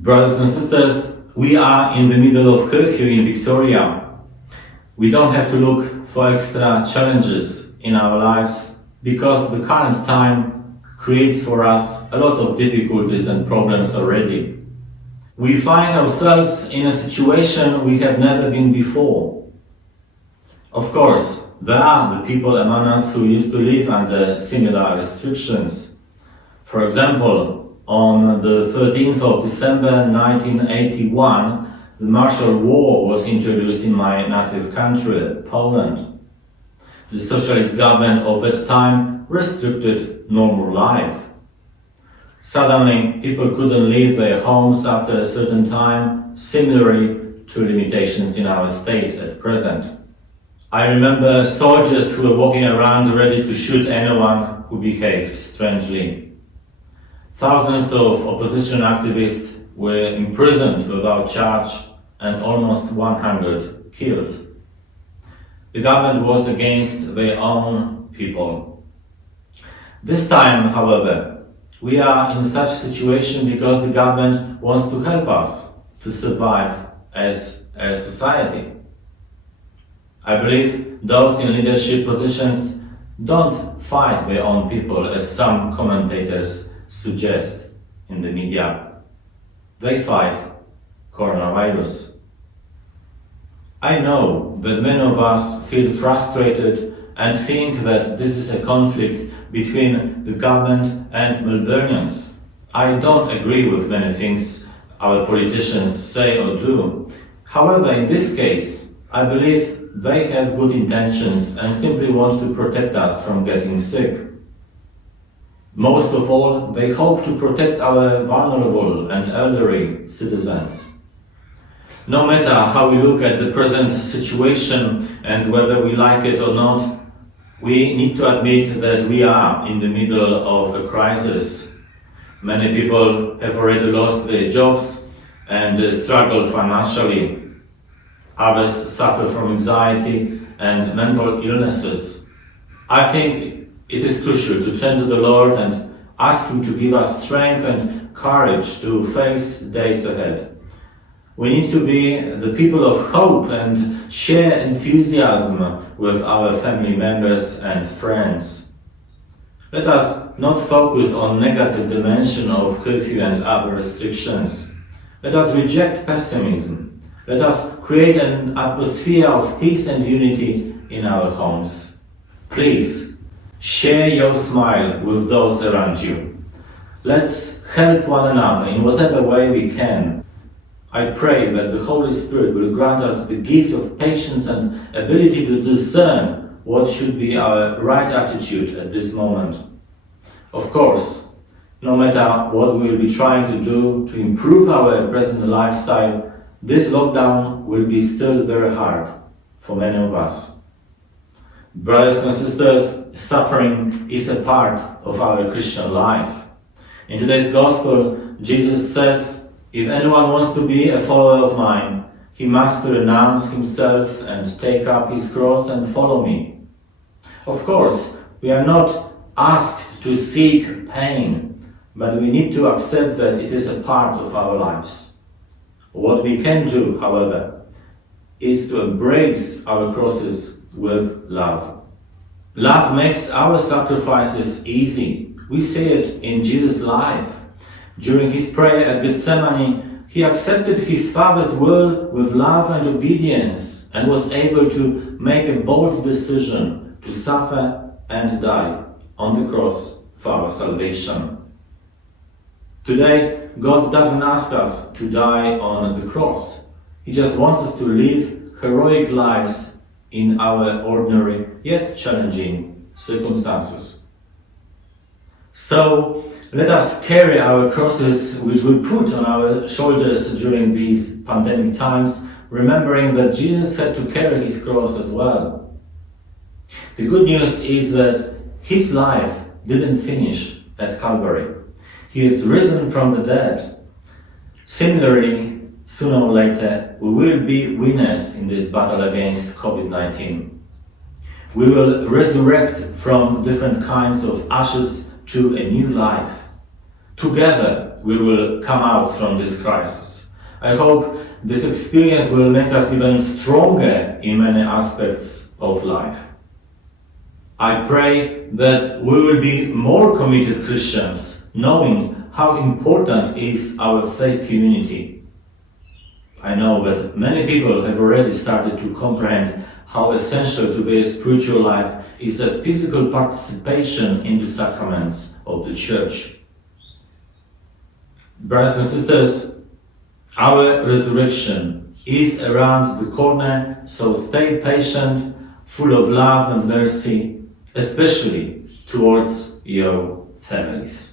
Brothers and sisters, we are in the middle of curfew in Victoria. We don't have to look for extra challenges in our lives because the current time creates for us a lot of difficulties and problems already. We find ourselves in a situation we have never been before. Of course, there are the people among us who used to live under similar restrictions. For example, on the 13th of December 1981, the martial law was introduced in my native country, Poland. The socialist government of that time restricted normal life. Suddenly, people couldn't leave their homes after a certain time, similarly to limitations in our state at present. I remember soldiers who were walking around ready to shoot anyone who behaved strangely. Thousands of opposition activists were imprisoned without charge and almost 100 killed. The government was against their own people. This time, however, we are in such a situation because the government wants to help us to survive as a society. I believe those in leadership positions don't fight their own people, as some commentators suggest in the media. They fight coronavirus. I know that many of us feel frustrated and think that this is a conflict between the government and Melburnians. I don't agree with many things our politicians say or do. However, in this case, I believe they have good intentions and simply want to protect us from getting sick. Most of all, they hope to protect our vulnerable and elderly citizens. No matter how we look at the present situation and whether we like it or not, we need to admit that we are in the middle of a crisis. Many people have already lost their jobs and struggle financially. Others suffer from anxiety and mental illnesses. I think it is crucial to turn to the Lord and ask Him to give us strength and courage to face days ahead. We need to be the people of hope and share enthusiasm with our family members and friends. Let us not focus on negative dimension of curfew and other restrictions. Let us reject pessimism. Let us create an atmosphere of peace and unity in our homes. Please, share your smile with those around you. Let's help one another in whatever way we can. I pray that the Holy Spirit will grant us the gift of patience and ability to discern what should be our right attitude at this moment. Of course, no matter what we will be trying to do to improve our present lifestyle, this lockdown will be still very hard for many of us. Brothers and sisters, suffering is a part of our Christian life. In today's Gospel, Jesus says, "If anyone wants to be a follower of mine, he must renounce himself and take up his cross and follow me." Of course, we are not asked to seek pain, but we need to accept that it is a part of our lives. What we can do, however, is to embrace our crosses with love. Love makes our sacrifices easy. We see it in Jesus' life. During his prayer at Gethsemane, he accepted his Father's will with love and obedience and was able to make a bold decision to suffer and die on the cross for our salvation. Today, God doesn't ask us to die on the cross. He just wants us to live heroic lives in our ordinary yet challenging circumstances. So, let us carry our crosses which we put on our shoulders during these pandemic times, remembering that Jesus had to carry his cross as well. The good news is that his life didn't finish at Calvary. He is risen from the dead. Similarly, sooner or later, we will be winners in this battle against COVID-19. We will resurrect from different kinds of ashes to a new life. Together, we will come out from this crisis. I hope this experience will make us even stronger in many aspects of life. I pray that we will be more committed Christians, knowing how important is our faith community. I know that many people have already started to comprehend how essential to their spiritual life is a physical participation in the sacraments of the Church. Brothers and sisters, our resurrection is around the corner, so stay patient, full of love and mercy, especially towards your families.